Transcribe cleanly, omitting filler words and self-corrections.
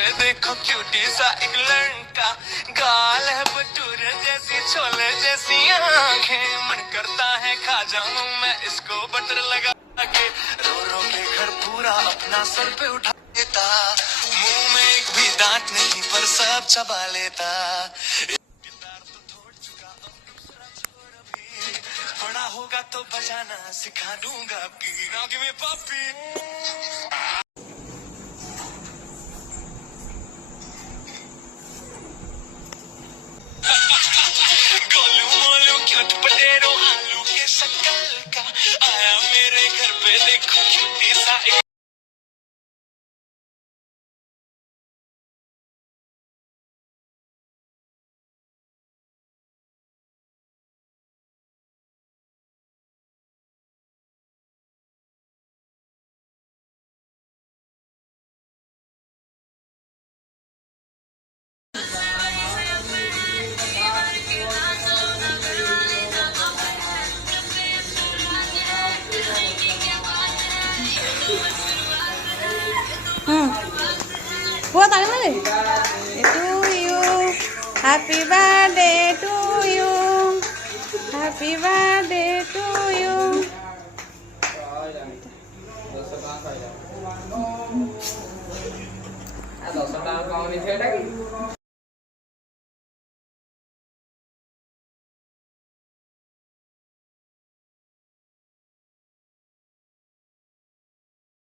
पे देखो क्यूटी सा एक लड़का, गाल है भटूरे जैसी, छोले जैसी आंखें, मन करता है खा जाऊं मैं इसको बटर लगा के। रो रो के घर पूरा अपना सर पे उठा लेता, मुंह में एक भी दांत नहीं पर सब चबा लेता। गिटार तो छोड़ चुका अब दूसरा छोड़ अभी, बड़ा होगा तो बजाना सिखा दूंगा आपकी। Now give me puppy. गोलू मोलू क्यूट पटेरो आलू के शक्ल का, आया मेरे घर पे देखो क्यूटी सा एक। Buat tangan mana? To you, happy birthday to you, happy birthday to you.